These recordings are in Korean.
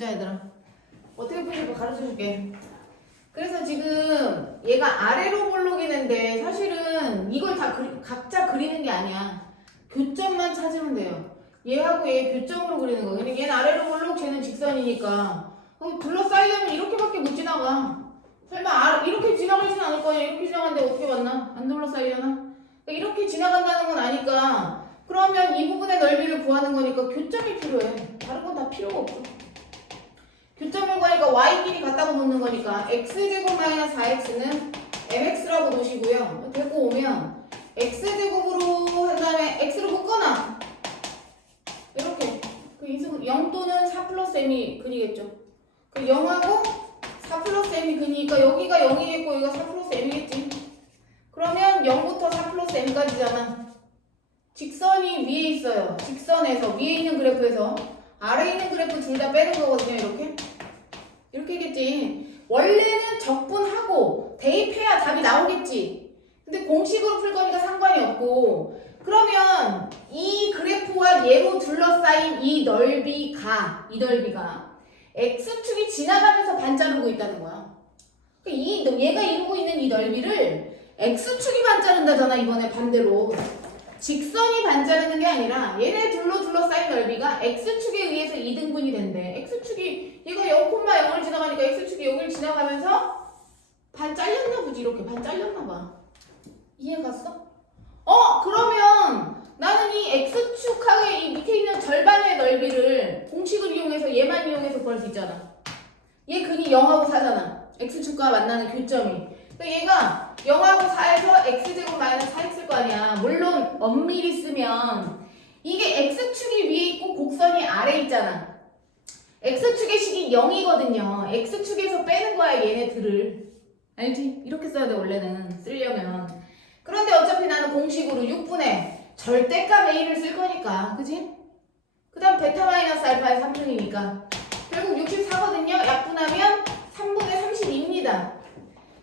보자 얘들아. 어떻게 풀릴까 가르쳐줄게. 그래서 지금 얘가 아래로 볼록이는데 사실은 이걸 다 각자 그리는 게 아니야. 교점만 찾으면 돼요. 얘하고 얘 교점으로 그리는 거. 근데 얘는 아래로 볼록, 쟤는 직선이니까 둘러싸이려면 이렇게밖에 못 지나가. 설마 이렇게 지나가진 않을 거냐. 이렇게 지나가는데 어떻게 봤나? 안 둘러싸이려나? 이렇게 지나간다는 건 아니까 그러면 이 부분의 넓이를 구하는 거니까 교점이 필요해. 다른 건 다 필요가 없어. 교점을 구하니까 y끼리 같다고 놓는 거니까 x제곱 마이너스 4x는 mx라고 놓으시고요. 데리고 오면 x제곱으로 한 다음에 x로 묶거나 이렇게 그 인수 0 또는 4 플러스 m이 근이겠죠. 그 0하고 4 플러스 m이 근이니까 여기가 0이겠고 여기가 4 플러스 m이겠지. 그러면 0부터 4 플러스 m까지잖아. 직선이 위에 있어요. 직선에서 위에 있는 그래프에서 아래에 있는 그래프 둘 다 빼는 거거든요. 이렇게겠지. 원래는 적분하고 대입해야 답이 나오겠지. 근데 공식으로 풀 거니까 상관이 없고 그러면 이 그래프와 얘로 둘러싸인 이 넓이가 x축이 지나가면서 반자르고 있다는 거야. 얘가 이루고 있는 이 넓이를 x축이 반자른다잖아. 이번에 반대로 직선이 반자르는 게 아니라 얘네 둘러싸인 넓이가 x축에 의해서 2등분이 된대. x축이 얘가 0,0을 지나가니까 x축이 여기를 지나가면서 반 잘렸나 보지. 이렇게 반 잘렸나 봐. 이해 갔어? 그러면 나는 이 x축하고 이 밑에 있는 절반의 넓이를 공식을 이용해서 얘만 이용해서 구할 수 있잖아. 얘 근이 0하고 4잖아. x축과 만나는 교점이. 그러니까 얘가 0하고 4에서 x제곱 마이너스 4x일 거 아니야. 물론 엄밀히 쓰면 이게 x축이 위에 있고 곡선이 아래에 있잖아. x축의 식이 0이거든요. x축에서 빼는 거야 얘네들을. 알지? 이렇게 써야 돼 원래는 쓰려면. 그런데 어차피 나는 공식으로 6분의 절대값 a를 쓸 거니까. 그지? 그 다음 베타 마이너스 알파의 3분이니까 결국 64거든요. 약분하면 3분의 32입니다.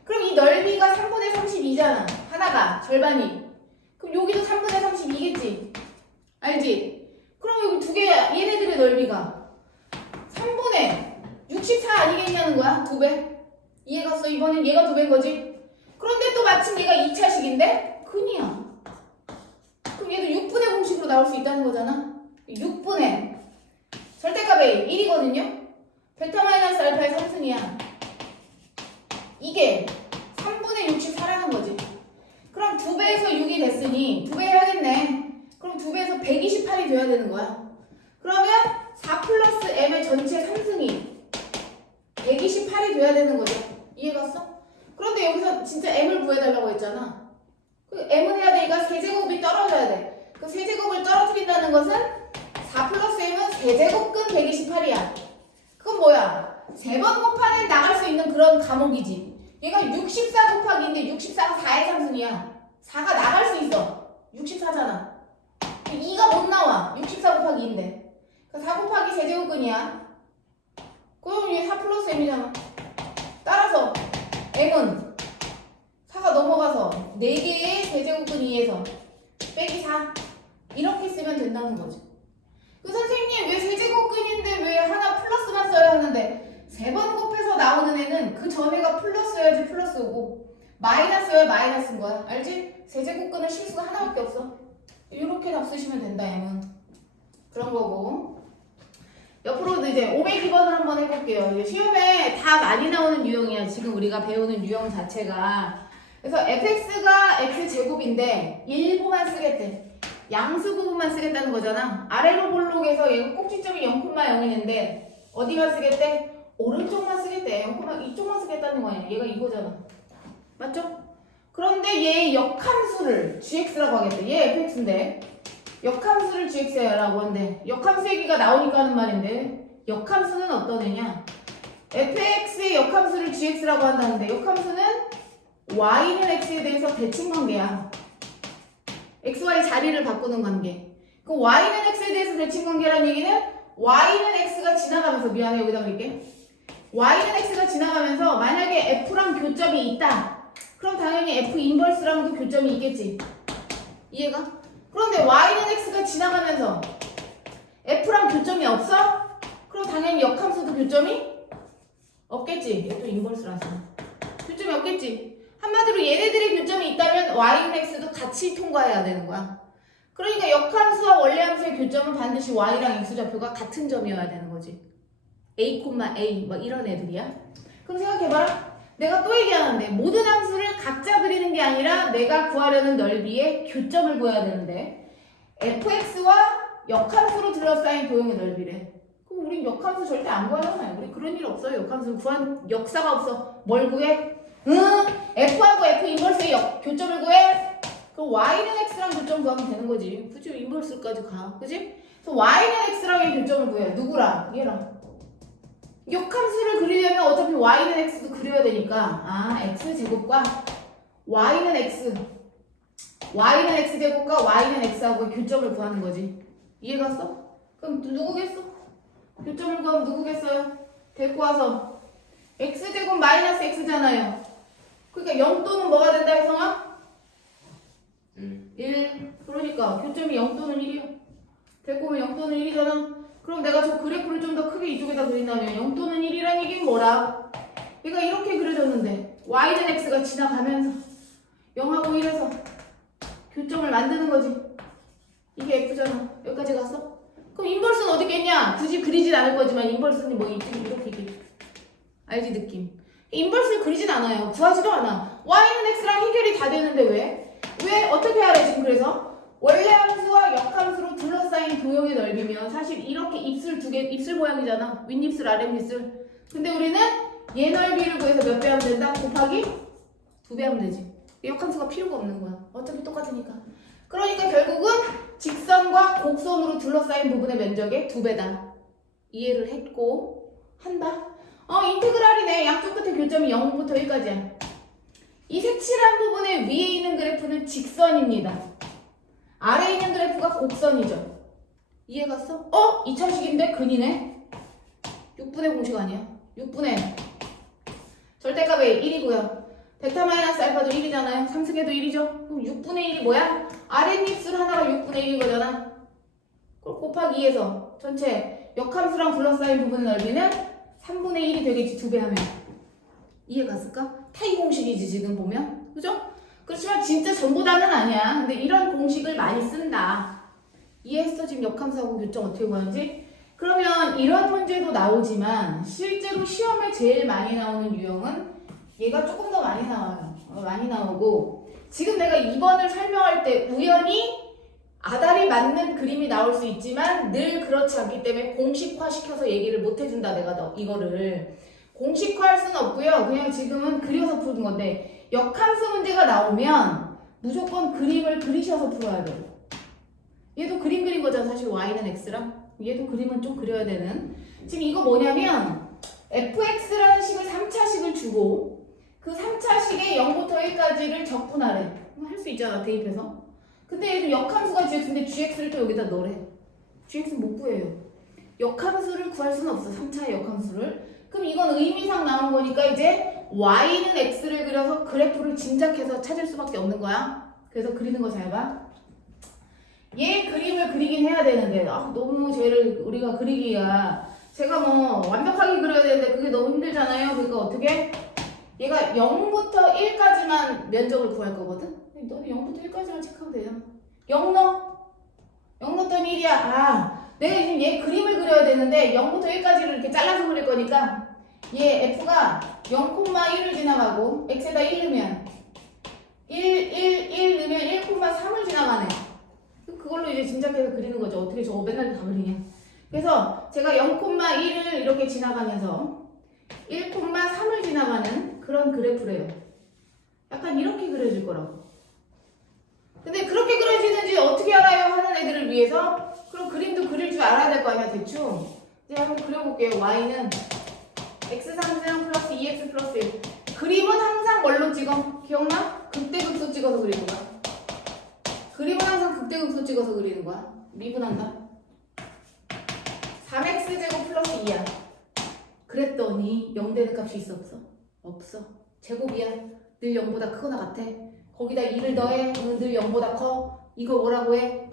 그럼 이 넓이가 3분의 32잖아. 하나가 절반이. 그럼 여기도 3분의 32겠지. 알지? 그럼 여기 두 개 얘네들의 넓이가 3분의 64 아니겠냐는 거야. 2배. 이해 갔어? 이번엔 얘가 2배인 거지. 그런데 또 마침 얘가 2차식인데 근이야. 그럼 얘도 6분의 공식으로 나올 수 있다는 거잖아. 6분의 절대값 A 1이거든요. 베타 마이너스 알파의 3승이야. 이게 3분의 64라는 거지. 그럼 2배에서 6이 됐으니 2배 해야겠네. 그럼 2배에서 128이 돼야 되는 거야. 그러면 4 플러스 m의 전체 3승이 128이 돼야 되는 거죠. 이해 갔어? 그런데 여기서 진짜 m을 구해달라고 했잖아. 그 m은 해야 되니까 세제곱이 떨어져야 돼. 그 세제곱을 떨어뜨린다는 것은 4 플러스 m은 세제곱근 128이야. 그건 뭐야? 3번 곱하면 나갈 수 있는 그런 과목이지. 얘가 64 곱하기인데 64가 4의 상승이야. 4가 나갈 수 있어. 64잖아. 2가 못 나와. 64 곱하기 2인데. 4 곱하기 세제곱근이야. 그럼 얘 4 플러스 m이잖아. 따라서 m은 4가 넘어가서 4개의 세제곱근 2에서 빼기 4. 이렇게 쓰면 된다는 거지. 그 선생님 왜 세제곱근인데 왜 하나 플러스만 써야 하는데 3번 곱해서 나오는 애는 그 전에가 플러스여야지 플러스 오고 마이너스여야 마이너스인 거야. 알지? 세제곱근은 실수가 하나밖에 없어. 이렇게 답 쓰시면 된다. m은 그런 거고. 옆으로도 이제 502번을 한번 해볼게요. 이제 시험에 다 많이 나오는 유형이야. 지금 우리가 배우는 유형 자체가. 그래서 fx가 x제곱인데 일부만 쓰겠대. 양수 부분만 쓰겠다는 거잖아. 아래로 볼록에서 얘가 꼭지점이 0,0인데 어디만 쓰겠대? 오른쪽만 쓰겠대. 0, 이쪽만 쓰겠다는 거야. 얘가 이거잖아. 맞죠? 그런데 얘의 역함수를 gx라고 하겠대. 얘 fx인데 역함수를 gx라고 한대. 역함수 얘기가 나오니까 하는 말인데 역함수는 어떤 애냐? fx의 역함수를 gx라고 한다는데 역함수는 y는 x에 대해서 대칭관계야. xy 자리를 바꾸는 관계. 그 y는 x에 대해서 대칭관계라는 얘기는 y는 x가 지나가면서 미안해 여기다 그릴게. y는 x가 지나가면서 만약에 f랑 교점이 있다. 그럼 당연히 f 인버스랑도 교점이 있겠지. 이해가? 그런데 y는 x가 지나가면서 f랑 교점이 없어? 그럼 당연히 역함수도 교점이 없겠지. 얘도 인버스라서. 교점이 없겠지. 한마디로 얘네들의 교점이 있다면 y는 x도 같이 통과해야 되는 거야. 그러니까 역함수와 원래함수의 교점은 반드시 y랑 x좌표가 같은 점이어야 되는 거지. a, a 막 이런 애들이야. 그럼 생각해봐라. 내가 또 얘기하는데 모든 함수를 각자 그리는 게 아니라 내가 구하려는 넓이의 교점을 구해야 되는데 fx와 역함수로 둘러싸인 도형의 넓이래. 그럼 우린 역함수 절대 안 구하잖아요. 우리 그런 일 없어요. 역함수 구한 역사가 없어. 뭘 구해? f하고 f 인버스의 교점을 구해? 그럼 y는 x랑 교점 구하면 되는 거지. 그치? 인버스까지 가. 그치? 그래서 y는 x랑의 교점을 구해. 누구랑? 얘랑. 역함수를 그리려면 어차피 y는 x도 그려야 되니까 x제곱과 y는 x제곱과 y는 x하고 교점을 구하는 거지. 이해갔어? 그럼 누구겠어? 교점을 구하면 누구겠어요? 데리고 와서 x제곱 마이너스 x잖아요. 그러니까 0 또는 뭐가 된다 혜성아? 1. 그러니까 교점이 0 또는 1이요. 데리고 오면 0 또는 1이잖아. 그럼 내가 저 그래프를 좀 더 크게 이쪽에다 그린다면 0 또는 1이란 얘기는 뭐라? 얘가 이렇게 그려졌는데 y는 x가 지나가면서 0하고 1에서 교점을 만드는 거지. 이게 f잖아. 여기까지 갔어? 그럼 인버스는 어디 있겠냐? 굳이 그리진 않을 거지만 인버스는 뭐 이렇게 알지 느낌? 인버스를 그리진 않아요. 구하지도 않아. y는 x랑 해결이 다 되는데 왜? 왜? 어떻게 하래 지금 그래서? 원래 함수와 역함수로 둘러싸인 도형의 넓이면 사실 이렇게 입술 두 개, 입술 모양이잖아. 윗입술, 아랫입술. 근데 우리는 얘 넓이를 구해서 몇 배 하면 된다? 곱하기 2배 하면 되지. 역함수가 필요가 없는 거야. 어차피 똑같으니까. 그러니까 결국은 직선과 곡선으로 둘러싸인 부분의 면적의 2배다. 이해를 했고 한다. 인테그랄이네. 양쪽 끝에 교점이 0부터 1까지야. 이 색칠한 부분의 위에 있는 그래프는 직선입니다. 아래에 있는 그래프가 곡선이죠. 이해갔어? 2차식인데 근이네. 6분의 공식 아니야? 6분의 절대값의 1이고요. 벡터 마이너스 알파도 1이잖아요. 상승해도 1이죠. 그럼 6분의 1이 뭐야? 아랫입술 하나가 6분의 1인 거잖아. 그럼 곱하기 2에서 전체 역함수랑 둘러싸인 부분의 넓이는 3분의 1이 되겠지. 2배 하면. 이해갔을까? 타이 공식이지 지금 보면. 그죠? 그렇지만 진짜 전부 다는 아니야. 근데 이런 공식을 많이 쓴다. 이해했어? 지금 역함수하고 교점 어떻게 구하는지? 그러면 이런 문제도 나오지만 실제로 시험에 제일 많이 나오는 유형은 얘가 조금 더 많이 나와요. 많이 나오고 지금 내가 2번을 설명할 때 우연히 아다리 맞는 그림이 나올 수 있지만 늘 그렇지 않기 때문에 공식화시켜서 얘기를 못 해준다. 내가 이거를 공식화할 수는 없고요. 그냥 지금은 그려서 푸는 건데 역함수 문제가 나오면 무조건 그림을 그리셔서 풀어야 돼요. 얘도 그림 그린 거잖아. 사실 y는 x랑 얘도 그림은 좀 그려야 되는. 지금 이거 뭐냐면 fx라는 식을 3차식을 주고 그 3차식에 0부터 1까지를 적분하래. 할 수 있잖아 대입해서. 근데 얘도 역함수가 gx인데 gx를 또 여기다 넣으래. gx는 못 구해요. 역함수를 구할 수는 없어. 3차의 역함수를. 그럼 이건 의미상 나온 거니까 이제 y는 x를 그려서 그래프를 짐작해서 찾을 수밖에 없는 거야. 그래서 그리는 거 잘 봐. 얘 그림을 그리긴 해야 되는데 너무 쟤를 우리가 그리기가 제가 뭐 완벽하게 그려야 되는데 그게 너무 힘들잖아요. 그러니까 어떻게? 얘가 0부터 1까지만 면적을 구할 거거든. 너는 0부터 1까지만 체크하면 돼요. 0 넣어. 0 넣었더니 1이야. 내가 지금 얘 그림을 그려야 되는데 0부터 1까지를 이렇게 잘라서 그릴 거니까 얘 f가 0,1을 지나가고 x에다 1 넣으면 1 넣으면 1,3을 지나가네. 그걸로 이제 짐작해서 그리는 거죠. 어떻게 저거 맨날 다 그리냐. 그래서 제가 0,1을 이렇게 지나가면서 1,3을 지나가는 그런 그래프래요. 약간 이렇게 그려질 거라고. 근데 그렇게 그려지는지 어떻게 알아요? 하는 애들을 위해서 그럼 그림도 그릴 줄 알아야 될 거 아니야. 대충 이제 한번 그려볼게요. y는 x 상승 플러스 2x 플러스 1. 그림은 항상 뭘로 찍어? 기억나? 극대극소 찍어서 그리는 거야. 그림은 항상 극대극소 찍어서 그리는 거야. 미분한다. 3x제곱 플러스 2야. 그랬더니 0 되는 값이 있어 없어? 없어. 제곱이야. 늘 0보다 크거나 같아. 거기다 2를 더해. 늘 0보다 커. 이거 뭐라고 해?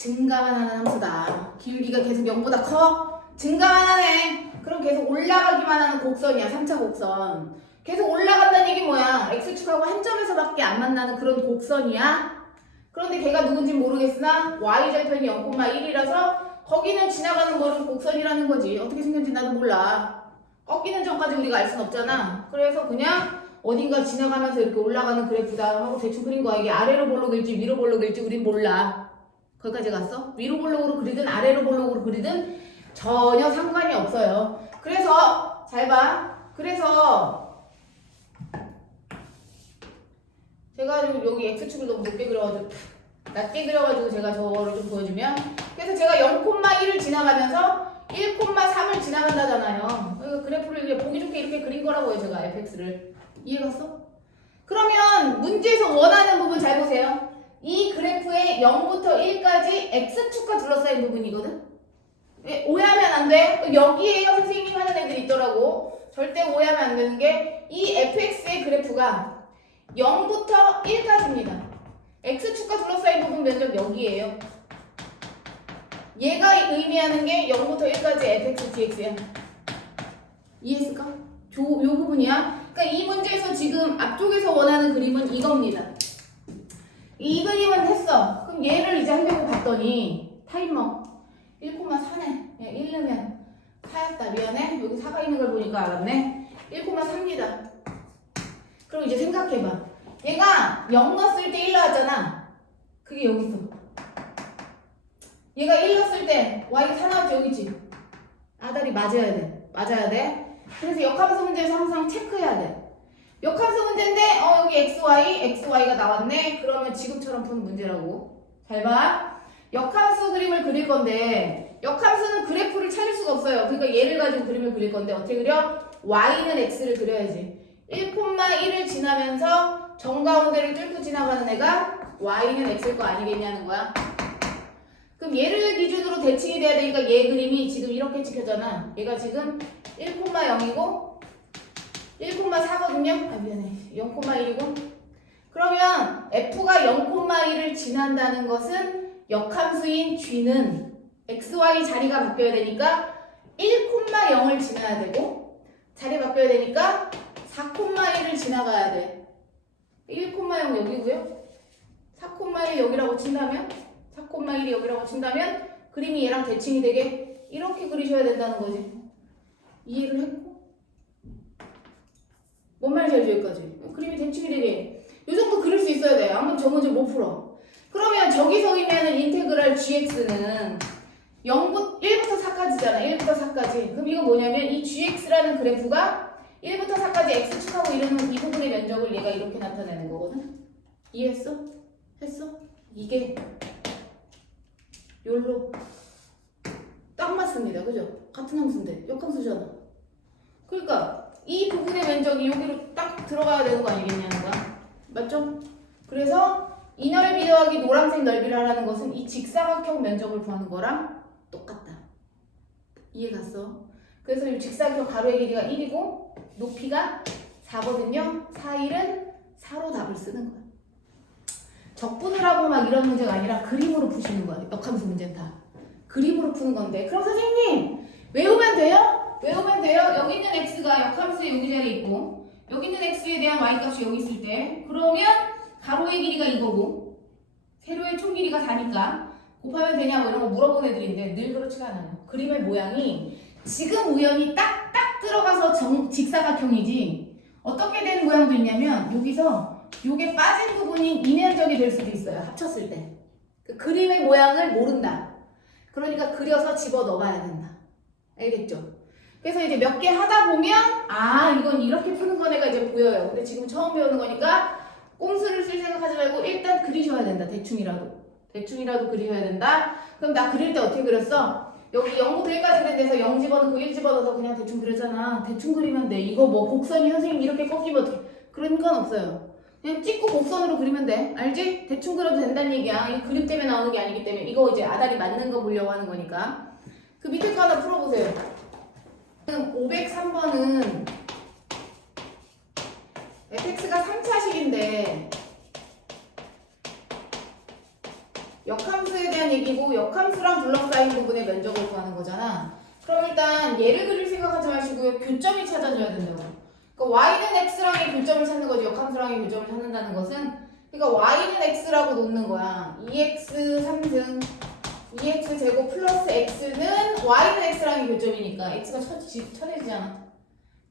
증가만 하는 함수다. 기울기가 계속 0보다 커? 증가만 하네. 그럼 계속 올라가기만 하는 곡선이야. 3차 곡선. 계속 올라간다는 얘기 뭐야? x축하고 한 점에서밖에 안 만나는 그런 곡선이야. 그런데 걔가 누군지 모르겠으나 y절편이 0,1이라서 거기는 지나가는 거는 곡선이라는 거지. 어떻게 생겼는지 나도 몰라. 꺾이는 점까지 우리가 알 순 없잖아. 그래서 그냥 어딘가 지나가면서 이렇게 올라가는 그래프다 하고 대충 그린 거야. 이게 아래로 볼록일지 위로 볼록일지 우린 몰라. 거기까지 갔어? 위로 볼록으로 그리든 아래로 볼록으로 그리든 전혀 상관이 없어요. 그래서 잘 봐. 그래서 제가 여기 x축을 너무 높게 그려가지고 낮게 그려가지고 제가 저거를 좀 보여주면, 그래서 제가 0,1을 지나가면서 1,3을 지나간다잖아요. 그래프를 이렇게 보기 좋게 이렇게 그린 거라고요, 제가 fx를. 이해갔어? 그러면 문제에서 원하는 부분 잘 보세요. 이 그래프의 0부터 1까지 x축과 둘러싸인 부분이거든? 오해하면 안 돼. 여기에요 선생님 하는 애들이 있더라고. 절대 오해하면 안 되는 게 이 fx의 그래프가 0부터 1까지입니다. x축과 둘러싸인 부분 면적 여기에요. 얘가 의미하는 게 0부터 1까지 fx dx야. 이해했을까? 요 부분이야. 그러니까 이 문제에서 지금 앞쪽에서 원하는 그림은 이겁니다. 이 그림은 했어. 그럼 얘를 이제 하려고 봤더니 타이머 1,4네. 1 넣으면 4였다. 미안해. 여기 4가 있는 걸 보니까 알았네. 1,4입니다. 그럼 이제 생각해봐. 얘가 0 넣었을 때 1 나왔잖아. 그게 여기 있어. 얘가 1 넣었을 때 y가 4 나왔지. 여기 있지. 아다리 맞아야 돼. 맞아야 돼. 그래서 역함수 문제에서 항상 체크해야 돼. 역함수 문제인데 여기 xy가 나왔네. 그러면 지금처럼 푸는 문제라고. 잘 봐. 역함수 그림을 그릴 건데 역함수는 그래프를 찾을 수가 없어요. 그러니까 얘를 가지고 그림을 그릴 건데 어떻게 그려? y는 x를 그려야지. 1,1을 지나면서 정가운데를 뚫고 지나가는 애가 y는 x일 거 아니겠냐는 거야. 그럼 얘를 기준으로 대칭이 돼야 되니까 얘 그림이 지금 이렇게 찍혔잖아. 얘가 지금 1,0이고 1,4거든요. 아 미안해. 0,1이고. 그러면 f가 0,1을 지난다는 것은 역함수인 g는 xy 자리가 바뀌어야 되니까 1,0을 지나야 되고 자리 바뀌어야 되니까 4,1을 지나가야 돼. 1,0 여기고요. 4,1 여기라고 친다면 4,1이 여기라고 친다면 그림이 얘랑 대칭이 되게 이렇게 그리셔야 된다는 거지. 이해를 했고? 뭔 말인지 알죠? 여기까지. 그림이 대칭이 되게 이 정도 그릴 수 있어야 돼. 아무튼 저 문제 못 풀어. 그러면 저기서 의미하는 인테그랄 gx는 1부터 4까지잖아. 1부터 4까지. 그럼 이거 뭐냐면 이 gx라는 그래프가 1부터 4까지 x축하고 이루는 이 부분의 면적을 얘가 이렇게 나타내는 거거든. 이해했어? 했어? 이게 요로 딱 맞습니다. 그죠? 같은 함수인데 역함수잖아. 그러니까 이 부분의 면적이 여기로 딱 들어가야 되는 거 아니겠냐는 거야. 맞죠? 그래서 이 넓이 더하기 노란색 넓이를 하라는 것은 이 직사각형 면적을 구하는 거랑 똑같다. 이해 갔어? 그래서 이 직사각형 가로의 길이가 1이고 높이가 4거든요. 4, 1은 4로 답을 쓰는 거야. 적분을 하고 막 이런 문제가 아니라 그림으로 푸시는 거야. 역함수 문제는 다. 그림으로 푸는 건데. 그럼 선생님 외우면 돼요? 외우면 돼요. 여기 있는 x가 역함수의 여기 자리에 있고 여기 있는 x에 대한 y값이 여기 있을 때 그러면 가로의 길이가 이거고 세로의 총 길이가 4니까 곱하면 되냐고 이런 거 물어본 애들인데 늘 그렇지가 않아요. 그림의 모양이 지금 우연히 딱딱 들어가서 직사각형이지 어떻게 되는 모양도 있냐면 여기서 요게 빠진 부분이 이면적이 될 수도 있어요. 합쳤을 때. 그 그림의 모양을 모른다. 그러니까 그려서 집어넣어봐야 된다. 알겠죠? 그래서 이제 몇 개 하다 보면 아 이건 이렇게 푸는 거네가 이제 보여요. 근데 지금 처음 배우는 거니까 꼼수를 쓸 생각하지 말고 일단 그리셔야 된다. 대충이라도 그리셔야 된다. 그럼 나 그릴 때 어떻게 그렸어? 여기 0부터 1까지 된 데서 0 집어넣고 1 집어넣어서 그냥 대충 그렸잖아. 대충 그리면 돼. 이거 뭐 곡선이 선생님 이렇게 꺾이면 어떻게 그런 건 없어요. 그냥 찍고 곡선으로 그리면 돼. 알지? 대충 그려도 된다는 얘기야. 이 그림 때문에 나오는 게 아니기 때문에 이거 이제 아다리 맞는 거 보려고 하는 거니까. 그 밑에 거 하나 풀어보세요. 503번은 fx가 3차식인데 역함수에 대한 얘기고 역함수랑 둘러싸인 부분의 면적을 구하는 거잖아. 그럼 일단 얘를 그릴 생각하지 마시고요. 교점이 찾아져야 된다고. 그러니까 y는 x랑의 교점을 찾는 거지. 역함수랑의 교점을 찾는다는 것은 그러니까 y는 x라고 놓는 거야. 2x 3승 2x 제곱 플러스 x는 y는 x랑의 교점이니까 x가 쳐내지잖아.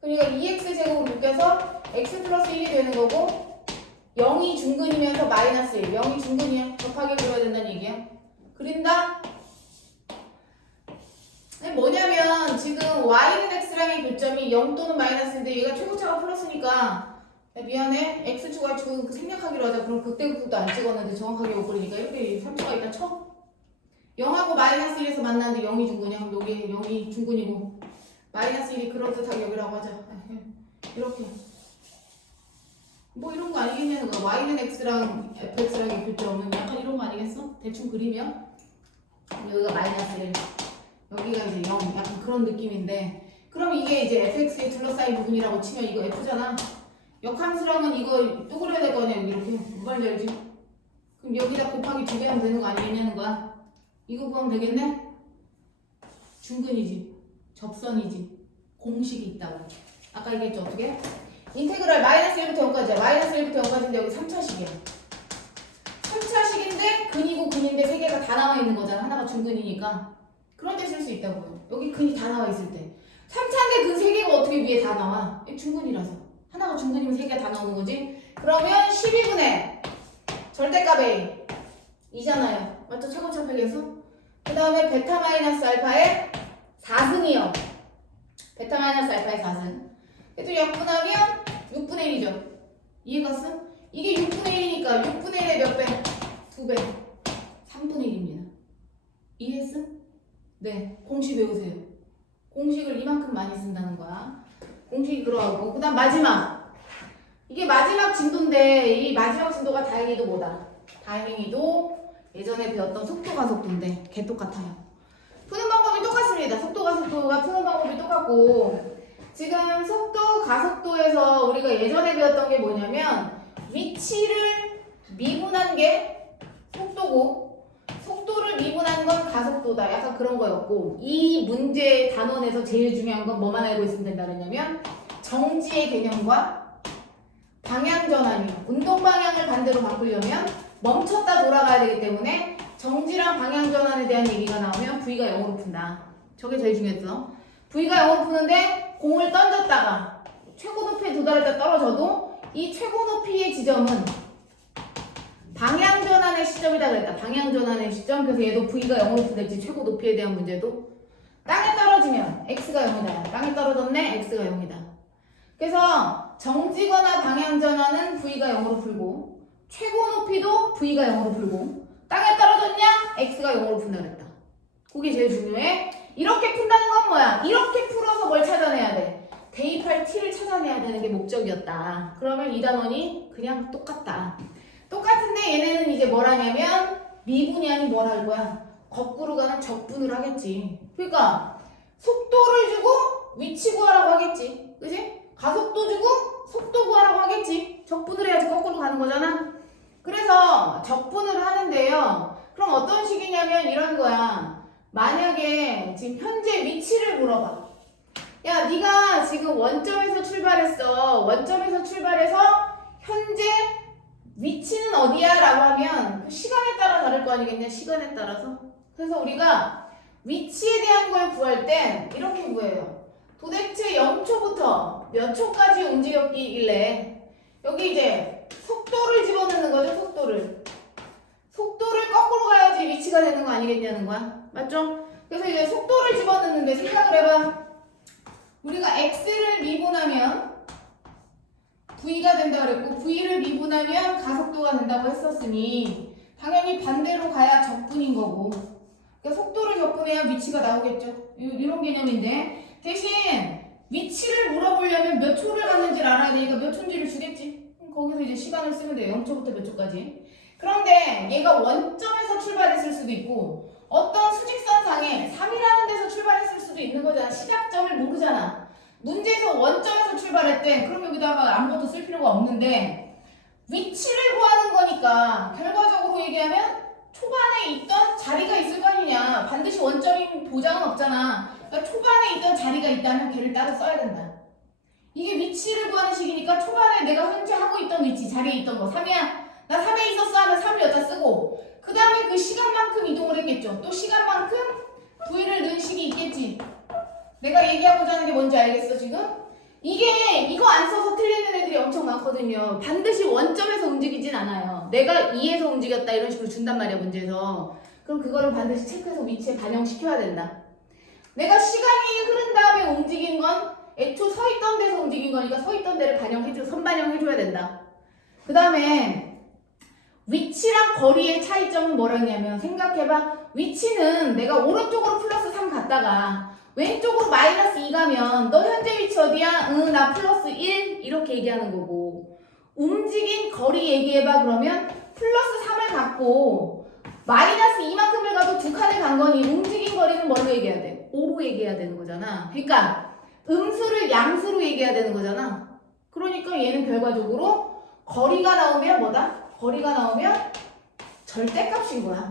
그러니까 2x 제곱을 묶여서 x 플러스 1이 되는 거고 0이 중근이면서 마이너스 1. 0이 중근이야. 곱하기 그려야 된다는 얘기야. 그린다? 뭐냐면 지금 y는 x랑의 교점이 0 또는 마이너스인데 얘가 최고차가 플러스니까 야, 미안해. x축 y축은 생략하기로 하자. 그럼 그때부터도 안 찍었는데 정확하게 못 그리니까 이렇게 3초가 일단 쳐. 0하고 마이너스 1에서 만났는데 0이 중근이야. 그럼 여기 0이 중근이고 마이너스 1이 그럴듯하게 여기라고 하자. 이렇게 뭐 이런 거 아니겠냐는 거야. y는 x랑 fx랑의 교점은 약간 이런 거 아니겠어? 대충 그리면 여기가 마이너스 1 여기가 이제 0 약간 그런 느낌인데 그럼 이게 이제 fx에 둘러싸인 부분이라고 치면 이거 f잖아. 역함수랑은 이거 또 그려야 될 거 아니야. 여기 이렇게 무발 열지. 그럼 여기다 곱하기 2배 하면 되는 거 아니겠냐는 거야. 이거 구하면 되겠네? 중근이지. 접선이지. 공식이 있다고. 아까 얘기했죠. 어떻게? 인테그랄 마이너스 1부터 0까지야. 마이너스 1부터 0까지인데 여기 3차식이야. 3차식인데 근이고 근인데 세 개가 다 나와 있는 거잖아. 하나가 중근이니까. 그런 데 쓸 수 있다고요. 여기 근이 다 나와 있을 때. 3차인데 근 세 개가 어떻게 위에 다 나와? 중근이라서. 하나가 중근이면 세 개가 다 나오는 거지. 그러면 12분의 절대값 A 2잖아요. 맞죠? 최고차 팩에서. 그 다음에 베타 마이너스 알파의 4승이요. 베타 마이너스 알파의 4승. 또 약분하면 6분의 1이죠. 이해갔어? 이게 6분의 1이니까 6분의 1의 몇 배? 2배. 3분의 1입니다. 이해했어? 네. 공식 외우세요. 공식을 이만큼 많이 쓴다는 거야. 공식이 들어가고. 그 다음 마지막. 이게 마지막 진도인데 이 마지막 진도가 다행히도 뭐다? 다행히도 예전에 배웠던 속도 가속도인데 개 똑같아요. 푸는 방법이 똑같습니다. 속도 가속도가 푸는 방법이 똑같고 지금 속도 가속도에서 우리가 예전에 배웠던 게 뭐냐면 위치를 미분한 게 속도고 속도를 미분한 건 가속도다. 약간 그런 거였고 이 문제의 단원에서 제일 중요한 건 뭐만 알고 있으면 된다 그랬냐면 정지의 개념과 방향 전환이요. 운동 방향을 반대로 바꾸려면 멈췄다 돌아가야 되기 때문에 정지랑 방향 전환에 대한 얘기가 나오면 V가 0으로 푼다. 저게 제일 중요했어. V가 0으로 푸는데 공을 던졌다가 최고 높이에 도달했다 떨어져도 이 최고 높이의 지점은 방향 전환의 시점이다 그랬다. 방향 전환의 시점. 그래서 얘도 V가 0으로 푼댔지. 최고 높이에 대한 문제도. 땅에 떨어지면 X가 0이다. 땅에 떨어졌네. X가 0이다. 그래서 정지거나 방향 전환은 V가 0으로 풀고 최고 높이도 V가 0으로 풀고 땅에 떨어졌냐? X가 0으로 푼다 그랬다. 그게 제일 중요해. 이렇게 푼다는 건 뭐야? 이렇게 풀어서 뭘 찾아내야 돼? 대입할 t를 찾아내야 되는 게 목적이었다. 그러면 이 단원이 그냥 똑같다. 똑같은데 얘네는 이제 뭘 하냐면 미분이 아닌 뭘 할 거야? 거꾸로 가는 적분을 하겠지. 그러니까 속도를 주고 위치 구하라고 하겠지. 그지? 가속도 주고 속도 구하라고 하겠지. 적분을 해야지 거꾸로 가는 거잖아. 그래서 적분을 하는데요. 그럼 어떤 식이냐면 이런 거야. 만약에 지금 현재 위치를 물어봐. 야, 네가 지금 원점에서 출발했어. 원점에서 출발해서 현재 위치는 어디야? 라고 하면 그 시간에 따라 다를 거 아니겠냐? 시간에 따라서. 그래서 우리가 위치에 대한 걸 구할 땐 이렇게 구해요. 도대체 0초부터 몇 초까지 움직였길래 여기 이제 속도를 집어넣는 거죠. 속도를 거꾸로 가야지 위치가 되는 거 아니겠냐는 거야. 맞죠? 그래서 이제 속도를 집어넣는데 생각을 해봐. 우리가 x를 미분하면 v가 된다 그랬고 v를 미분하면 가속도가 된다고 했었으니 당연히 반대로 가야 적분인 거고 그러니까 속도를 적분해야 위치가 나오겠죠. 이런 개념인데 대신 위치를 물어보려면 몇 초를 갔는지를 알아야 되니까 몇 초인지를 주겠지. 거기서 이제 시간을 쓰면 돼요. 0초부터 몇 초까지. 그런데 얘가 원점에서 출발했을 수도 있고 어떤 수직선상에 3이라는 데서 출발했을 수도 있는 거잖아. 시작점을 모르잖아. 문제에서 원점에서 출발했대. 그럼 여기다가 아무것도 쓸 필요가 없는데 위치를 구하는 거니까 결과적으로 얘기하면 초반에 있던 자리가 있을 거 아니냐. 반드시 원점인 보장은 없잖아. 그러니까 초반에 있던 자리가 있다면 걔를 따로 써야 된다. 이게 위치를 구하는 식이니까 초반에 내가 현재 하고 있던 위치, 자리에 있던 거 3이야. 나 3에 있었어 하면 3을 여기다 쓰고 그 다음에 그 시간만큼 이동을 했겠죠. 또 시간만큼 V를 넣은 식이 있겠지. 내가 얘기하고자 하는 게 뭔지 알겠어 지금? 이거 안 써서 틀리는 애들이 엄청 많거든요. 반드시 원점에서 움직이진 않아요. 내가 2에서 움직였다 이런 식으로 준단 말이야 문제에서. 그럼 그거를 반드시 체크해서 위치에 반영시켜야 된다. 내가 시간이 흐른 다음에 움직인 건 애초 서 있던 데서 움직인 거니까 서 있던 데를 반영해줘, 선반영해줘야 된다. 그 다음에 위치랑 거리의 차이점은 뭐라냐면 생각해봐. 위치는 내가 오른쪽으로 플러스 3 갔다가 왼쪽으로 마이너스 2 가면 너 현재 위치 어디야? 응, 나 플러스 1 이렇게 얘기하는 거고 움직인 거리 얘기해봐. 그러면 플러스 3을 갖고 마이너스 2만큼을 가도 두 칸을 간 거니 움직인 거리는 뭘로 얘기해야 돼? 5로 얘기해야 되는 거잖아. 그러니까 음수를 양수로 얘기해야 되는 거잖아. 그러니까 얘는 결과적으로 거리가 나오면 뭐다? 거리가 나오면 절대값인 거야.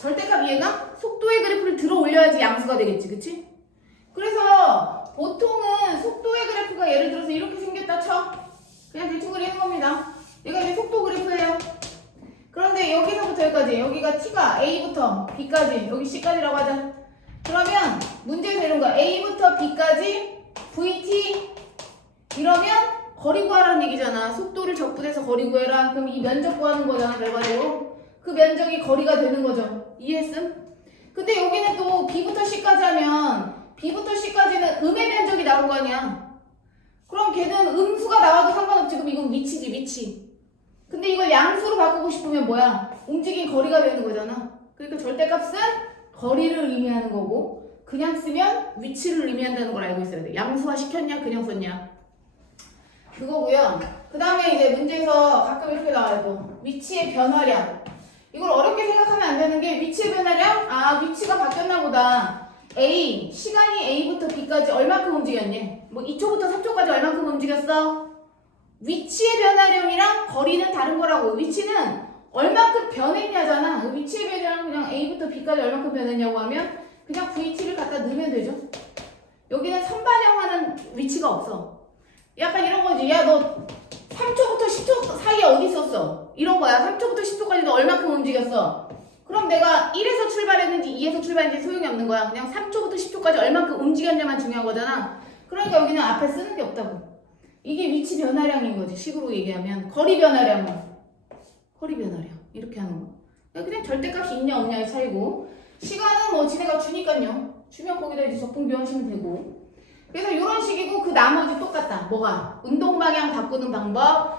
절대값 이해가? 속도의 그래프를 들어 올려야지 양수가 되겠지, 그치? 그래서 보통은 속도의 그래프가 예를 들어서 이렇게 생겼다 쳐. 그냥 대충 그리는 겁니다. 얘가 이제 속도 그래프예요. 그런데 여기서부터 여기까지, 여기가 t가 a부터 b까지, 여기 c까지라고 하자. 그러면 문제에서 이런 거야. a부터 b까지 vt 이러면 거리 구하라는 얘기잖아. 속도를 적분해서 거리 구해라. 그럼 이 면적 구하는 거잖아, 결과적으로. 그 면적이 거리가 되는 거죠. 이해했음? 근데 여기는 또 B부터 C까지 하면 B부터 C까지는 음의 면적이 나올 거 아니야. 그럼 걔는 음수가 나와도 상관없지. 그럼 이건 위치지, 위치. 근데 이걸 양수로 바꾸고 싶으면 뭐야? 움직인 거리가 되는 거잖아. 그러니까 절대값은 거리를 의미하는 거고 그냥 쓰면 위치를 의미한다는 걸 알고 있어야 돼. 양수화 시켰냐? 그냥 썼냐? 그거고요. 그 다음에 이제 문제에서 가끔 이렇게 나와요. 또 위치의 변화량. 이걸 어렵게 생각하면 안 되는 게 위치의 변화량? 아, 위치가 바뀌었나 보다. A, 시간이 A부터 B까지 얼마큼 움직였니? 뭐 2초부터 3초까지 얼마큼 움직였어? 위치의 변화량이랑 거리는 다른 거라고. 위치는 얼마큼 변했냐잖아. 위치의 변화량 그냥 A부터 B까지 얼마큼 변했냐고 하면 그냥 VT를 갖다 넣으면 되죠. 여기는 선반영하는 위치가 없어. 약간 이런 거지. 야, 너 3초부터 10초 사이에 어디 있었어? 이런 거야. 3초부터 10초까지 너 얼마큼 움직였어? 그럼 내가 1에서 출발했는지 2에서 출발했는지 소용이 없는 거야. 그냥 3초부터 10초까지 얼마큼 움직였냐만 중요한 거잖아. 그러니까 여기는 앞에 쓰는 게 없다고. 이게 위치 변화량인 거지. 식으로 얘기하면. 거리 변화량은. 거리 변화량. 이렇게 하는 거. 그냥 절대값이 있냐 없냐의 차이고. 시간은 뭐 지네가 주니까요. 주면 거기다 이제 적분 비용하시면 되고. 그래서 이런 식이고 그 나머지 똑같다. 뭐가? 운동 방향 바꾸는 방법,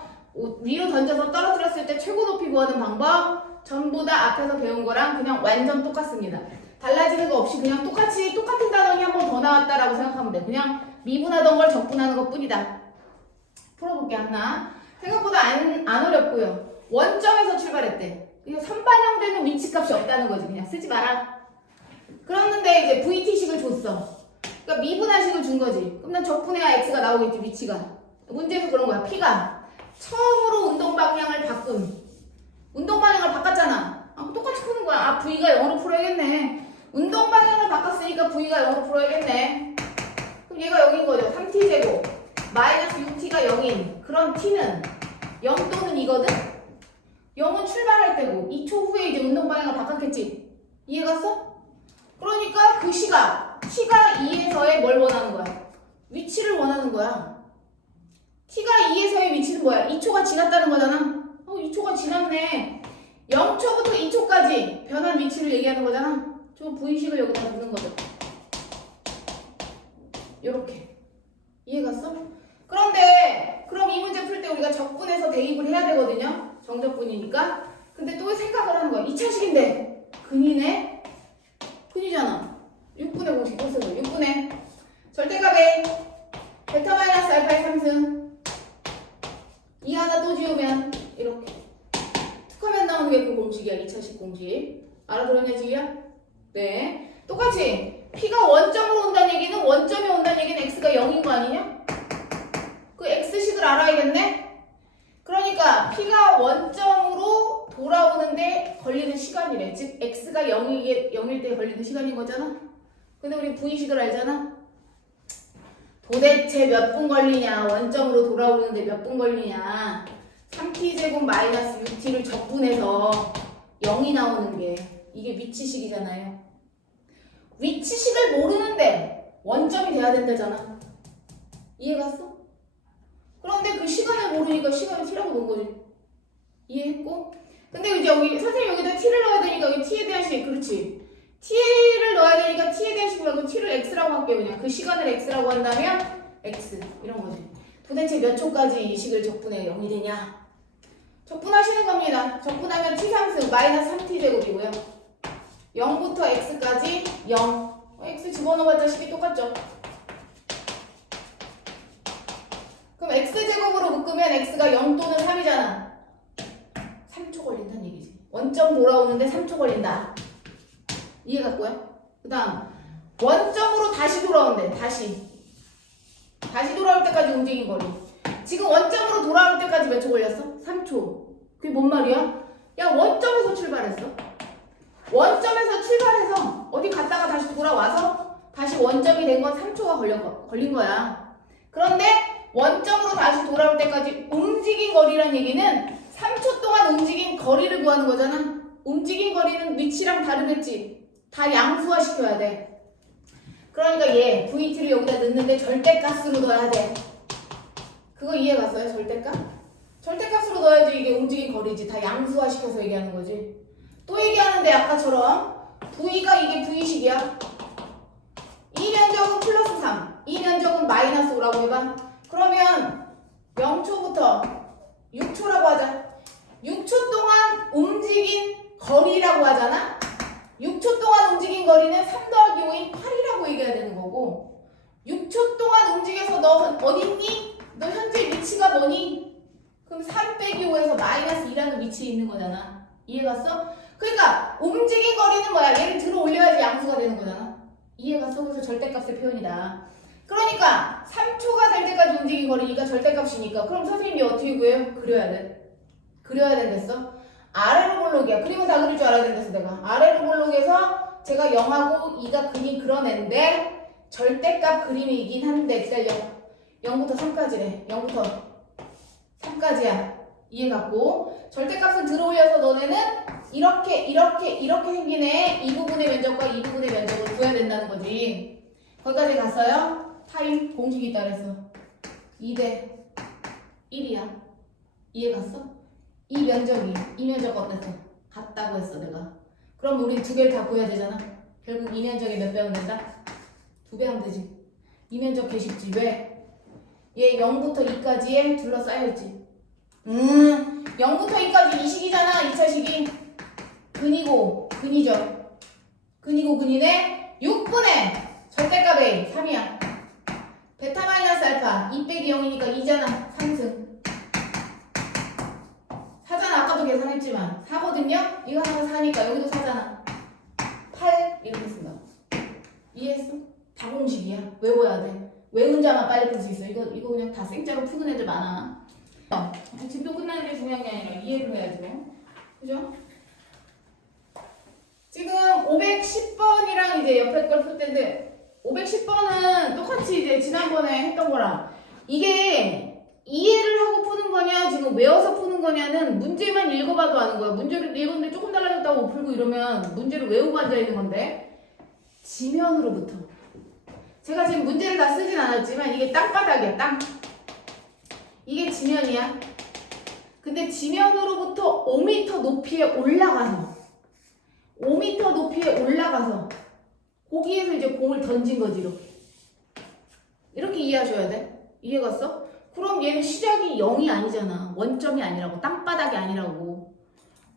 위로 던져서 떨어뜨렸을 때 최고 높이 구하는 방법 전부 다 앞에서 배운 거랑 그냥 완전 똑같습니다. 달라지는 거 없이 그냥 똑같은 단원이 한 번 더 나왔다라고 생각하면 돼. 그냥 미분하던 걸 적분하는 것 뿐이다. 풀어볼게 하나. 생각보다 안 어렵고요. 원점에서 출발했대. 이거 선반영되는 위치값이 없다는 거지. 그냥 쓰지 마라. 그랬는데 이제 VT식을 줬어. 그러니까 미분할식을 준 거지. 그럼 난 적분해야 x가 나오겠지, 위치가. 문제에서 그런 거야. p가 처음으로 운동 방향을 바꾼. 운동 방향을 바꿨잖아. 아, 똑같이 푸는 거야. 아, v가 0으로 풀어야겠네. 운동 방향을 바꿨으니까 v가 0으로 풀어야겠네. 그럼 얘가 0인 거죠. 3t제곱 마이너스 6t가 0인 그럼 t는 0 또는 2거든? 0은 출발할 때고 2초 후에 이제 운동 방향을 바꿨겠지. 이해갔어? 그러니까 그 시각 t가 2에서의 뭘 원하는 거야? 위치를 원하는 거야. t가 2에서의 위치는 뭐야? 2초가 지났다는 거잖아. 2초가 지났네. 0초부터 2초까지 변한 위치를 얘기하는 거잖아. 저 V식을 여기다 넣는 거죠. 요렇게. 이해갔어? 그런데 그럼 이 문제 풀 때 우리가 적분해서 대입을 해야 되거든요. 정적분이니까. 근데 또 생각을 하는 거야. 2차식인데 근이네? 근이잖아. 6분의 공식 또 쓰고 6분의 절대값에 델타 마이너스 알파의 3승 2 하나 또 지우면 이렇게 툭하면 나오는 게 그 공식이야. 2차식 공식. 알아들었냐 지우야? 네. 똑같이 P가 원점으로 온다는 얘기는 원점에 온다는 얘기는 X가 0인 거 아니냐? 그 X식을 알아야겠네? 그러니까 그러니까 P가 원점으로 돌아오는데 걸리는 시간이래. 즉 X가 0일 때 걸리는 시간인 거잖아. 근데 우리 V식을 알잖아. 도대체 몇 분 걸리냐. 원점으로 돌아오는데 몇 분 걸리냐. 3t제곱 마이너스 6t를 적분해서 0이 나오는 게 이게 위치식이잖아요. 위치식을 모르는데 원점이 돼야 된다잖아. 이해갔어? 그런데 그 시간을 모르니까 시간을 t라고 놓은 거지. 이해했고? 근데 이제 여기 선생님 여기다 t를 넣어야 되니까 여기 t에 대한 식, 그렇지? t를 넣어야 되니까 t에 대한 식 말고 t를 x라고 할게요. 그냥 그 시간을 x라고 한다면 x 이런 거지. 도대체 몇 초까지 이 식을 적분해 0이 되냐? 적분하시는 겁니다. 적분하면 t상승 마이너스 3t제곱이고요. 0부터 x까지 0. x 집어넣어봤자 식이 똑같죠? 그럼 x제곱으로 묶으면 x가 0 또는 3이잖아. 3초 걸린다는 얘기지. 원점 돌아오는데 3초 걸린다. 이해갔고요? 그 다음 원점으로 다시 돌아온대. 다시 돌아올 때까지 움직인 거리. 지금 원점으로 돌아올 때까지 몇 초 걸렸어? 3초. 그게 뭔 말이야? 야, 원점에서 출발했어. 원점에서 출발해서 어디 갔다가 다시 돌아와서 다시 원점이 된 건 3초가 걸린 거야. 그런데 원점으로 다시 돌아올 때까지 움직인 거리란 얘기는 3초 동안 움직인 거리를 구하는 거잖아. 움직인 거리는 위치랑 다르겠지. 다 양수화 시켜야 돼. 그러니까 얘 VT를 여기다 넣는데 절대값으로 넣어야 돼. 그거 이해 갔어요? 절대값? 절대값으로 넣어야지 이게 움직인 거리지. 다 양수화 시켜서 얘기하는 거지. 또 얘기하는데 아까처럼 V가 이게 V식이야. 이 면적은 플러스 3, 이 면적은 마이너스 5라고 해봐. 그러면 0초부터 6초라고 하자. 6초 동안 움직인 거리라고 하잖아. 6초 동안 움직인 거리는 3 더하기 5인 8이라고 얘기해야 되는 거고, 6초 동안 움직여서 너 어딨니? 너 현재 위치가 뭐니? 그럼 3 빼기 5에서 마이너스 2라는 위치에 있는 거잖아. 이해갔어? 그러니까 움직인 거리는 뭐야? 얘를 들어 올려야지 양수가 되는 거잖아. 이해갔어? 그래서 절대값의 표현이다. 그러니까 3초가 될 때까지 움직인 거리니까 절대값이니까 그럼 선생님이 어떻게 구해요? 그려야 돼. 그려야 된댔어. 아래로 볼록이야. 그림은 다 그릴 줄 알아야 된댔어 내가. 아래로 볼록에서 제가 0하고 2가 근이 그려낸데 절대값 그림이긴 한데 기다려. 0부터 3까지래. 0부터 3까지야. 이해갔고, 절대값을 들어 올려서 너네는 이렇게 생기네. 이 부분의 면적과 이 부분의 면적을 구해야 된다는 거지. 거기까지 갔어요? 타임 공식이 있다 그랬어. 2대 1이야. 이해갔어? 이 면적 어땠어? 같다고 했어 내가. 그럼 우리 두 개를 다 구해야 되잖아. 결국 이 면적에 몇 배 하면 된다? 2배 하면 되지. 이 면적 개쉽지. 왜? 얘 0부터 2까지에 둘러싸여있지. 0부터 2까지 이 식이잖아. 2차 식이. 근이고 근이죠. 근이고 근이네. 6분의 절대값 A 3이야. 베타 마이너스 알파 2 빼기 0이니까 2잖아. 3승. 4잖아. 아까도 계산했지만 4거든요. 이거 하나 4니까 여기도 4잖아. 8 이렇게 쓴다. 이해했어? 다 공식이야. 외워야 돼. 외운 자만 빨리 풀 수 있어. 이거 그냥 다 생짜로 푸는 애들 많아. 집도 끝나는 게 중요한 게 아니라 이해를 해야지 뭐. 그죠? 지금 510번이랑 이제 옆에 걸 풀 텐데 510번은 똑같이 이제 지난번에 했던 거랑 이게 이해를 하고 푸는 거냐 지금 외워서 푸는 거냐는 문제만 읽어봐도 아는 거야. 문제를 읽었는데 조금 달라졌다고 못 풀고 이러면 문제를 외우고 앉아있는 건데 지면으로부터 제가 지금 문제를 다 쓰진 않았지만 이게 땅바닥이야. 땅. 이게 지면이야. 근데 지면으로부터 5m 높이에 올라가서 5m 높이에 올라가서 거기에서 이제 공을 던진 거지. 이렇게 이해하셔야 돼. 이해갔어? 그럼 얘는 시작이 0이 아니잖아. 원점이 아니라고. 땅바닥이 아니라고.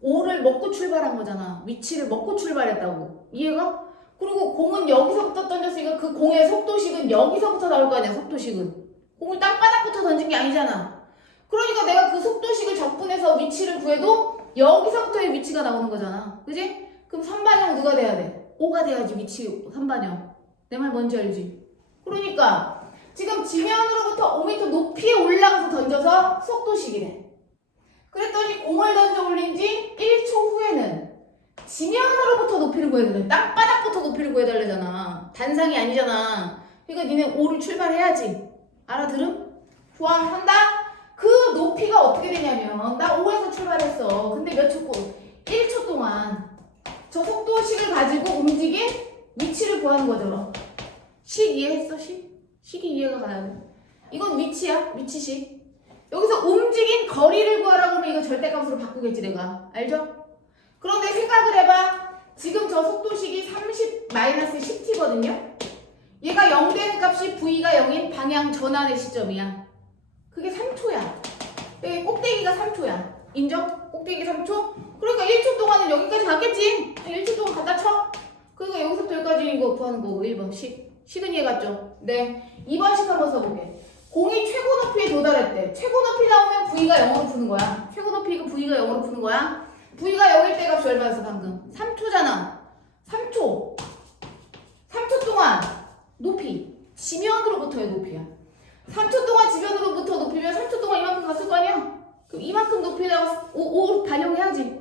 5를 먹고 출발한 거잖아. 위치를 먹고 출발했다고. 이해가? 그리고 공은 여기서부터 던졌으니까 그 공의 속도식은 여기서부터 나올 거 아니야. 속도식은. 공을 땅바닥부터 던진 게 아니잖아. 그러니까 내가 그 속도식을 적분해서 위치를 구해도 여기서부터의 위치가 나오는 거잖아. 그지? 그럼 3반영 누가 돼야 돼? 5가 돼야지 위치 3반영. 내 말 뭔지 알지? 그러니까 지금 지면으로부터 5m 높이에 올라가서 던져서 속도식이래. 그랬더니 공을 던져 올린 지 1초 후에는 지면으로부터 높이를 구해달래. 땅바닥부터 높이를 구해달래잖아. 단상이 아니잖아. 그러니까 니네 5를 출발해야지. 알아들음? 좋아, 한다? 그 높이가 어떻게 되냐면 나 5에서 출발했어. 근데 몇 초? 1초 동안 저 속도식을 가지고 움직인 위치를 구하는 거죠. 식 이해했어? 식이 이해가 가야 돼. 이건 위치야. 위치식. 여기서 움직인 거리를 구하라고 하면 이거 절대값으로 바꾸겠지 내가. 알죠? 그런데 생각을 해봐. 지금 저 속도식이 30-10t거든요. 얘가 0 되는 값이 v가 0인 방향 전환의 시점이야. 그게 3초야. 여기 꼭대기가 3초야. 인정? 꼭대기 3초? 그러니까 1초 동안은 여기까지 갔겠지? 1초 동안 갖다 쳐. 그러니까 여기서부터 여기까지 이거 구하는 거고. 1번 식은 이해 갔죠? 네. 2번 식 한번 써볼게. 공이 최고 높이에 도달했대. 최고 높이 나오면 v가 0으로 푸는 거야. 최고 높이가 v가 0으로 푸는 거야. v가 0일 때 값이 얼마였어 방금? 3초잖아. 3초 동안 높이. 지면으로부터의 높이야. 3초 동안 지면으로부터 높이면 3초 동안 이만큼 갔을 거 아니야? 그럼 이만큼 높이에다가 5 반영해야지.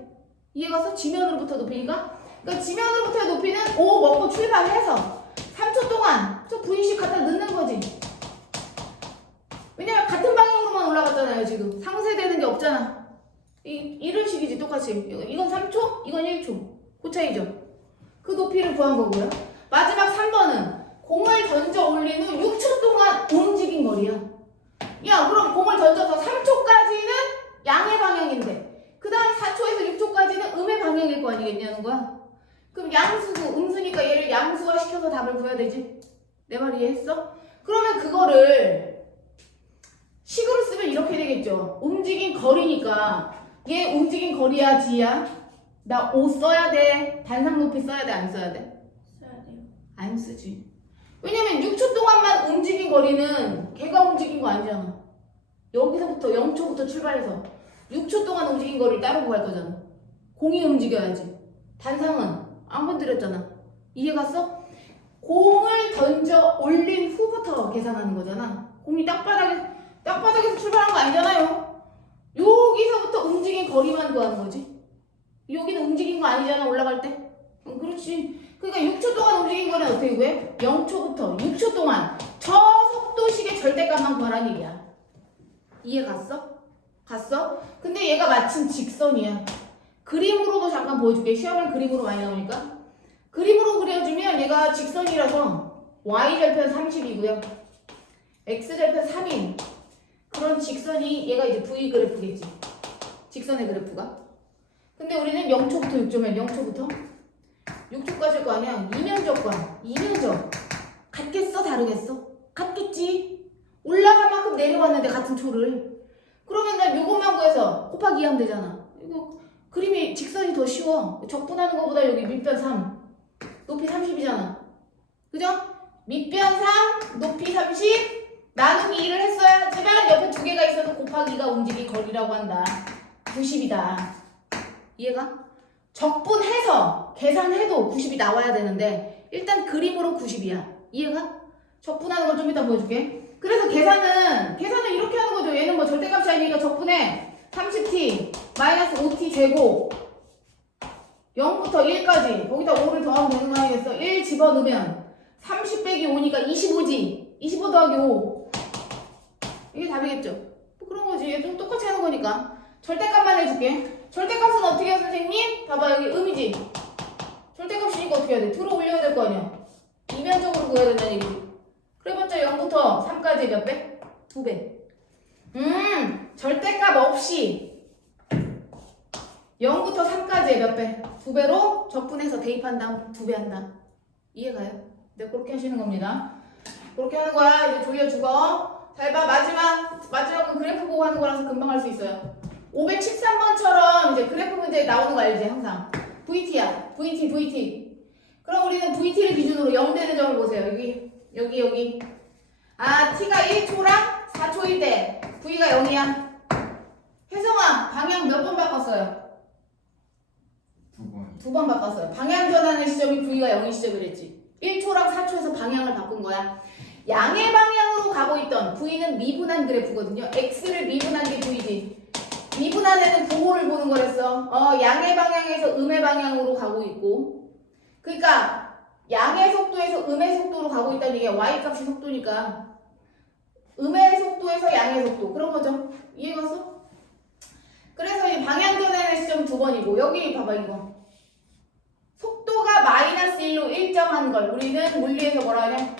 이해가서? 지면으로부터 높이니까? 그러니까 지면으로부터의 높이는 5 먹고 출발해서 3초 동안 저 v식 갖다 넣는 거지. 왜냐면 같은 방향으로만 올라갔잖아요 지금. 상쇄되는 게 없잖아. 이런 식이지 똑같이. 이건 3초, 이건 1초. 그 차이죠. 그 높이를 구한 거고요. 마지막 3번은 공을 던져 올린 후 6초 동안 움직인 거리야. 야 그럼 공을 던져서 3초까지는 양의 방향인데 그 다음 4초에서 6초까지는 음의 방향일 거 아니겠냐는 거야. 그럼 양수고 음수니까 얘를 양수화 시켜서 답을 구해야 되지. 내 말 이해했어? 그러면 그거를 식으로 쓰면 이렇게 되겠죠. 움직인 거리니까 얘 움직인 거리야 D야. 나 O 써야 돼? 단상 높이 써야 돼? 안 써야 돼? 써야 돼요. 안 쓰지. 왜냐면 6초 동안만 움직인 거리는 걔가 움직인 거 아니잖아. 여기서부터 0초부터 출발해서 6초 동안 움직인 거리를 따로 구할 거잖아. 공이 움직여야지. 단상은 안 건드렸잖아. 이해 갔어? 공을 던져 올린 후부터 계산하는 거잖아. 공이 땅바닥에서 출발한 거 아니잖아요. 여기서부터 움직인 거리만 구하는 거지. 여기는 움직인 거 아니잖아 올라갈 때. 그렇지. 그러니까 6초 동안 움직인 거는 어떻게 구해? 0초부터 6초 동안 저 속도식의 절대값만 구하라는 얘기야. 이해 갔어? 갔어? 근데 얘가 마침 직선이야. 그림으로도 잠깐 보여줄게. 시험은 그림으로 많이 나오니까. 그림으로 그려주면 얘가 직선이라서 y절편 30이고요. x절편 3인 그런 직선이 얘가 이제 v 그래프겠지. 직선의 그래프가. 근데 우리는 0초부터 6초면 0초부터 6초까지일 거 아니야. 이면적과 이면적 같겠어? 다르겠어? 같겠지. 올라갈 만큼 내려왔는데 같은 초를. 그러면 난 요것만 구해서 곱하기 2 하면 되잖아. 이거 그림이 직선이 더 쉬워. 적분하는 것보다 여기 밑변 3 높이 30이잖아. 그죠? 밑변 3 높이 30 나누기 2를 했어야지만 옆에 두 개가 있어서 곱하기 2가 움직인 거리라고 한다. 90이다. 이해가? 적분해서 계산해도 90이 나와야 되는데 일단 그림으로 90이야. 이해가? 적분하는 걸 좀 이따 보여줄게. 그래서 계산은 이렇게 하는 거죠. 얘는 뭐 절대값이 아니니까 적분해 30t 마이너스 5t 제곱 0부터 1까지 거기다 5를 더하면 되는 거 아니겠어? 1 집어넣으면 30 빼기 5니까 25지. 25 더하기 5 이게 답이겠죠? 뭐 그런 거지. 얘 좀 똑같이 하는 거니까 절대값만 해줄게. 절대값은 어떻게 해요 선생님? 봐봐 여기 음이지. 절대값이니까 어떻게 해야 돼? 들어 올려야 될 거 아니야. 이면적으로 구해야 된다는 얘기지. 그래봤자 0부터 3까지 몇 배? 2배. 절대값 없이 0부터 3까지의 몇 배? 2배로 적분해서 대입한 다음 2배 한다. 이해가요? 네, 그렇게 하시는 겁니다. 그렇게 하는 거야. 이제 조여 죽어. 잘 봐. 마지막은 그래프 보고 하는 거라서 금방 할 수 있어요. 513번처럼 이제 그래프 문제 나오는 거 알지? 항상. VT야. VT. 그럼 우리는 VT를 기준으로 0 되는 점을 보세요. 여기. 아, T가 1초랑 4초일 때 V가 0이야. 혜성아, 방향 몇 번 바꿨어요? 2번. 2번 바꿨어요. 방향 전환의 시점이 V가 0인 시점이랬지. 1초랑 4초에서 방향을 바꾼 거야. 양의 방향으로 가고 있던 V는 미분한 그래프거든요. X를 미분한 게 V지. 미분한에는 부호를 보는 거랬어. 양의 방향에서 음의 방향으로 가고 있고. 그러니까 양의 속도에서 음의 속도로 가고 있다는 얘기야. y값이 속도니까. 음의 속도에서 양의 속도. 그런 거죠. 이해갔어? 그래서 이 방향전환의 시점 2번이고 여기 봐봐 이거. 속도가 마이너스 1로 일정한 걸 우리는 물리에서 뭐라 하냐?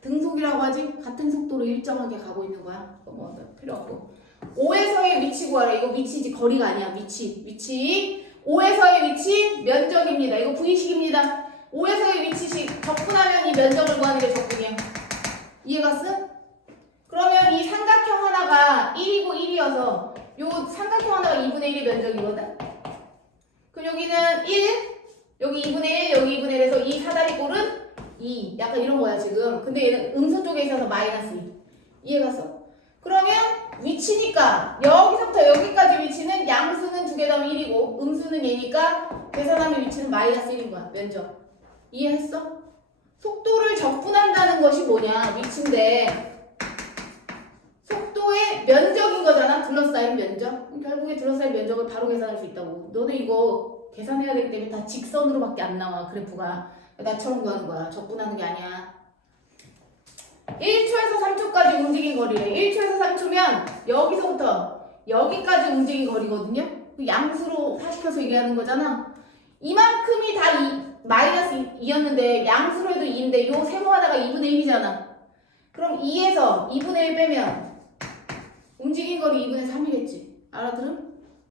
등속이라고 하지? 같은 속도로 일정하게 가고 있는 거야. 뭐 필요 없고. 5에서의 위치 구하라. 이거 위치지 거리가 아니야. 위치. 5에서의 위치 면적입니다. 이거 V식입니다. 5에서의 위치식 적분하면 이 면적을 구하는 게 적분이야. 이해갔어? 그러면 이 삼각형 하나가 1이고 1이어서 요 삼각형 하나가 2분의 1의 면적이거든? 그럼 여기는 1, 여기 2분의 1, 여기 2분의 1에서 이 사다리꼴은 2. 약간 이런 거야 지금. 근데 얘는 음수 쪽에 있어서 마이너스 2. 이해갔어? 그러면 위치니까 여기서부터 여기까지 위치는 양수는 두 개 더하면 1이고 음수는 얘니까 계산하면 위치는 마이너스 1인 거야. 면적. 이해했어? 속도를 적분한다는 것이 뭐냐? 위치인데 속도의 면적인 거잖아. 둘러싸인 면적. 결국에 둘러싸인 면적을 바로 계산할 수 있다고. 너네 이거 계산해야 되기 때문에 다 직선으로밖에 안 나와. 그래프가. 나처럼 구하는 거야. 적분하는 게 아니야. 1초에서 3초까지 움직인 거리래. 1초에서 3초면 여기서부터 여기까지 움직인 거리거든요. 양수로 화시켜서 얘기하는 거잖아. 이만큼이 다 마이너스 2였는데 양수로 해도 2인데 요 세모 하나가 2분의 1이잖아. 그럼 2에서 2분의 1 빼면 움직인 거리 2분의 3이겠지. 알아들음?